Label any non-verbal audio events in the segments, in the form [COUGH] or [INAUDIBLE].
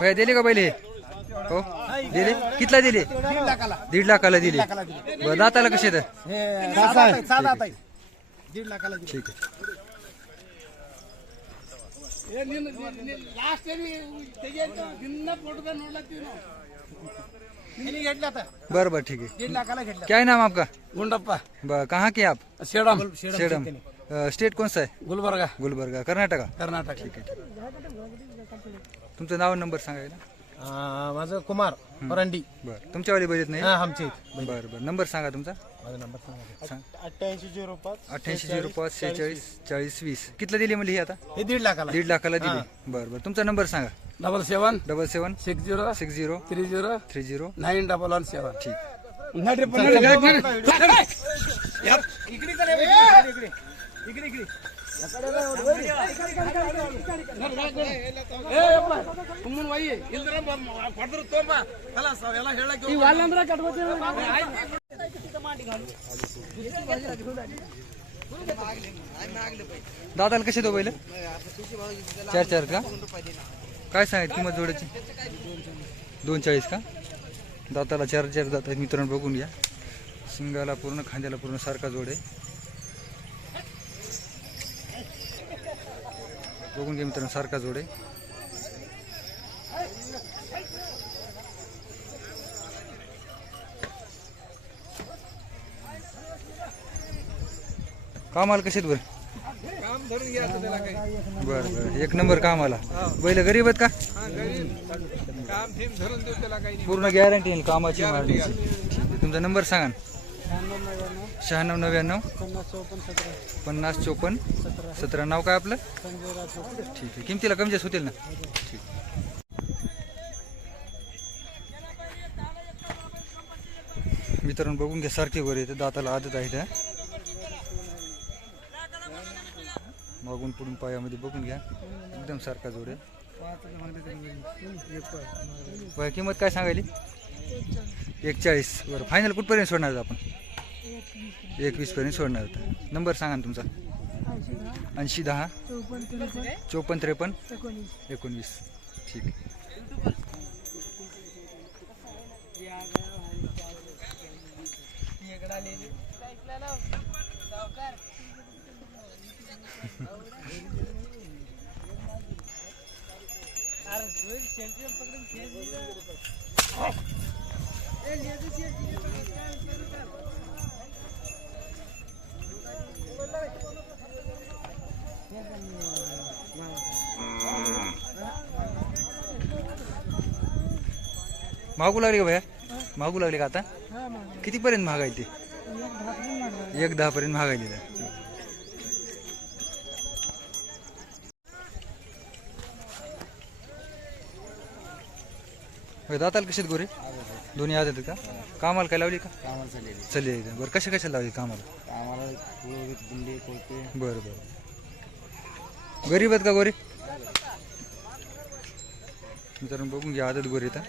भैया दिले का पहिले? हो दिले? कितला दिले? दीड लाखाला दिले. बरं दाताला कसे तर दीड लाखाला दिली. ठीक आहे. बरं बरं ठीक आहे क्या है नाम आपका? गुंडप्पा. ब- कहाँ के आप? शेडम. सेडम स्टेट कौन सा है गुलबर्गा. गुलबर्गा. कर्नाटका? कर्नाटक. ठीक आहे. आहे. तुमचं नाव नंबर सांगायला अं, माझं कुमार परांडी. बरं. तुमच्यावाली बजेट नाही? हा आमचे बरं बरं. नंबर सांगा तुमचा. माझा नंबर सांगा. सांग. अठ्ठ्याऐंशी झिरो पाच अठ्ठ्याऐंशी झिरो पाच सेहेचाळीस चाळीस वीस. कितलं दिली म्हणजे ही आता? हे दीड लाखाला. दीड लाखाला दिली. बरं बरं. तुमचा नंबर सांगा. Double seven double seven six zero six zero three zero three zero nine double one seven ठीक. दादाला कसे दो बैल? चार चार का? काय सांगायचं किंमत जोडायची दोन चाळीस का? दाताला चार चार दात आहेत. मित्रांनो बघून घ्या. शिंगाला पूर्ण खांद्याला पूर्ण सारखा जोड आहे. बघून घ्या मित्रांनो सारखा जोड आहे. कामाला कसे बरं? बर बर. एक नंबर कामाला. बैल गरीब आहेत का? पूर्ण गॅरंटी येईल कामाची मारण्याची तुमचा नंबर सांगा शहाण्णव नव्याण्णव. पन्नास चोपन्न सतरा. नाव काय आपलं? ठीक आहे. किमतीला कमी जास्त होतील ना. ठीक. मित्रांनो बघून घ्या सारखी वर येते दाताला आदत आहे त्या. मागून पुढून पायामध्ये बघून घ्या. एकदम सारखा जोड आहे. किंमत काय सांगायली? एकचाळीस. बरं फायनल कुठपर्यंत सोडणार आपण? एकवीस पर्यंत सोडणार होता. नंबर सांगा ना तुमचा. ऐंशी दहा. चोपन्न त्रेपन्न. एकोणवीस. ठीक. [LAUGHS] मागू लागले का भैया? मागू लागले का आता? कितीपर्यंत महागायली ते? एक दहा पर्यंत महागायली दाताला कशात गोरे? दोन्ही आज येतात का? कामाला काय लावली का? चालली आहे. बरं कशा कशा लावली कामाला? बरं बरं. गरीब आहेत का गोरे? मित्रांनो बघून घ्या आदत गोरे तर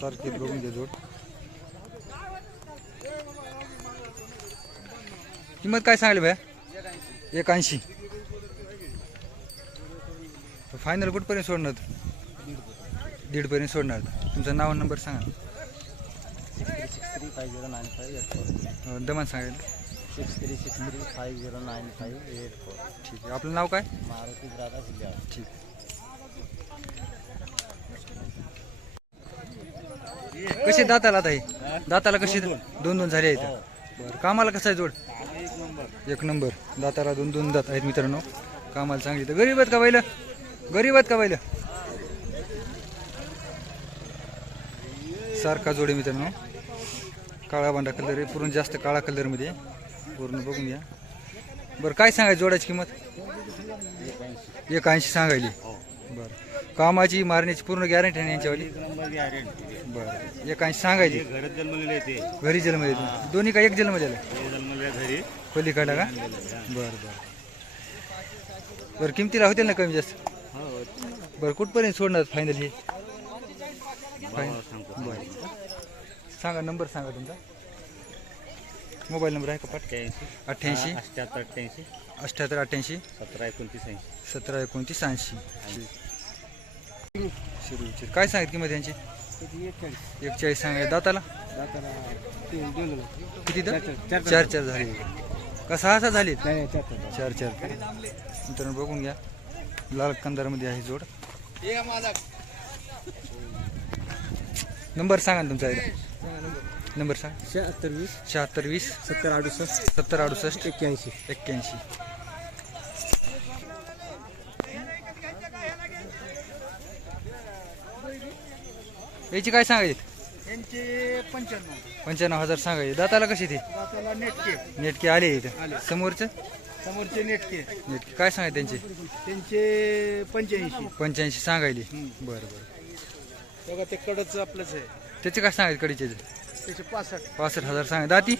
सारखे बघून घ्या जोड. किंमत काय सांगली भैया? एक ऐंशी. फायनल कुठपर्यंत सोडणार? दीडपर्यंत सोडणार. तुमचं नाव नंबर सांगा. Three five zero nine five दमान सांगायला six three six three five zero nine five eight four ठीक आहे. आपलं नाव काय? मारुती राधा जिल्ह्यात ठीक. कसे दाताला आता हे? दाताला कसे दोन दोन. झाले आहेत? बरं कामाला कसं आहे जोड? एक नंबर. दाताला दोन दोन दात आहेत मित्रांनो. कामाला चांगली. तर गरीब आहेत का बैल? गरीब आहेत का बैल? सारखा जोडे मित्रांनो. काळा बांडा कलर आहे पूर्ण जास्त काळा कलरमध्ये पूर्ण बघून घ्या. बरं काय सांगायचं जोड्याची किंमत? एक ऐंशी सांगायली. बरं. कामाची मारण्याची पूर्ण गॅरंटी आहे यांच्यावाली? बरं. एक ऐंशी सांगायची घरी जन्मले दोन्ही का एक जन्म झाला खोली काढा का? बरं बरं. बरं किमतीला होतील ना कमी जास्त. बरं कुठपर्यंत सोडणार फायनल हे? फायनल बरं. सांगा नंबर सांगा तुमचा. मोबाईल नंबर आहे का पाठ? अठ्ठ्याऐंशी. अठ्ठ्याऐंशी. अठ्ठ्याहत्तर अठ्ठ्याऐंशी. अठ्ठ्याहत्तर अठ्ठ्याऐंशी. सतरा एकोणतीस ऐंशी. सतरा एकोणतीस ऐंशी. शिरूरचे काय सांगित किंमत यांची? एकचाळीस. सांगाय दाताला? किती दा? चार चार. झाले. का सहा सहा झाले चार चार. मित्रांनो बघून घ्या. लाल कंदारमध्ये आहे जोड. नंबर सांगा ना तुमचा एकदा. नंबर. सांग. शहात्तर वीस. शहात्तर वीस. सत्तर अडुसष्ट. सत्तर अडुसष्ट. एक्क्याऐंशी. एक्क्याऐंशी. याची काय सांगायची यांचे पंच्याण्णव. पंच्याण्णव हजार सांगायचे दाताला कशी ती? नेटके. नेटके आले इथं. समोरचं? समोरचे नेटके. नेटके. काय सांगायचे त्यांचे? त्यांचे पंच्याऐंशी. पंच्याऐंशी सांगायली. बरं बरं. बघा ते कडच आपलंच आहे. त्याचे काय सांगायचे कडीचे? त्याचे पासष्ट. पासष्ट हजार सांगाय दाती?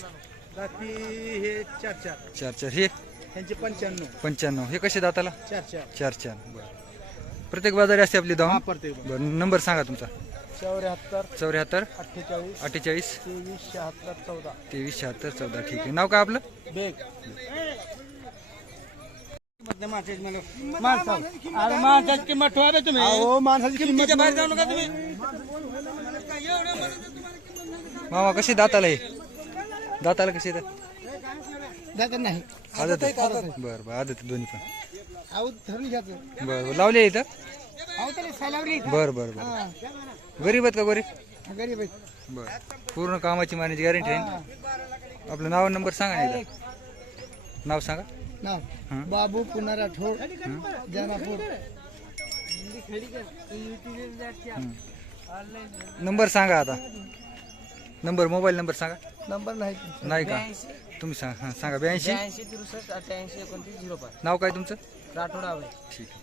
दाती हे चार चार. चार चार. हे? त्यांचे पंच्याण्णव. पंच्याण्णव. हे कसे दाताला? चार चार. चार चार. बरं. प्रत्येक बाजारी असते आपली हा धावून प्रत्येक बरं नंबर सांगा तुमचा. चौऱ्याहत्तर. चौऱ्याहत्तर. अठ्ठेचाळीस. अठ्ठेचाळीस. तेवीस शहात्तर चौदा. तेवीस शहात्तर चौदा. ठीक आहे. नाव काय आपलं? बेग. अरे माणसाची किंमत ठेवा रे तुम्ही. हो माणसाची किंमत बाहेर जाऊ नका तुम्ही. मामा कशी दाताला हे दाताला कशी नाही. आदत आहे? बरं बरं आदत आहे दोन्ही पण. आऊ धरून घ्यायचं बरं बरं लावले इथं? आऊ त्याला सालावली बरं बरं बरं. गरीब आहेत का गरीब गरीब आहे बरं. पूर्ण कामाची मानायची गॅरंटी आहे. ना? आपलं नाव नंबर सांगा ना एकदा. नाव सांगा. नाव हं. बाबू पुन्हा राठोड जनापूर. नंबर सांगा आता. नंबर मोबाईल नंबर सांगा. नंबर नाही. नाही का? तुम्ही सांगा हां सांगा. ब्याऐंशी? ब्याऐंशी त्रेसष्ट अठ्ठ्याऐंशी एकोणतीस झिरो पाच. नाव काय तुमचं? राठोड आवे ठीक आहे.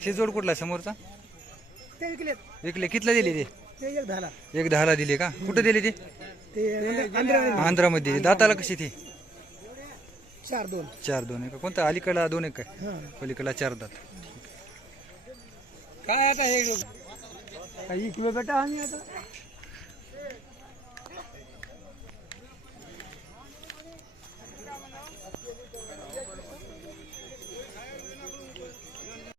हे जोड कुठला आहे समोरचा? ते विकले विकले. कितला दिले ते? ते एक दहाला. दिले का? कुठं दिले ते? ते आंध्रा आंध्रामध्ये. दिले दाताला कशी ते? चार दोन. चार दोन आहे का कोणता? अलीकडला दोन एक काय हा. पलीकडला चार दात. काय आता हे? काही किलो बेटा आम्ही आता.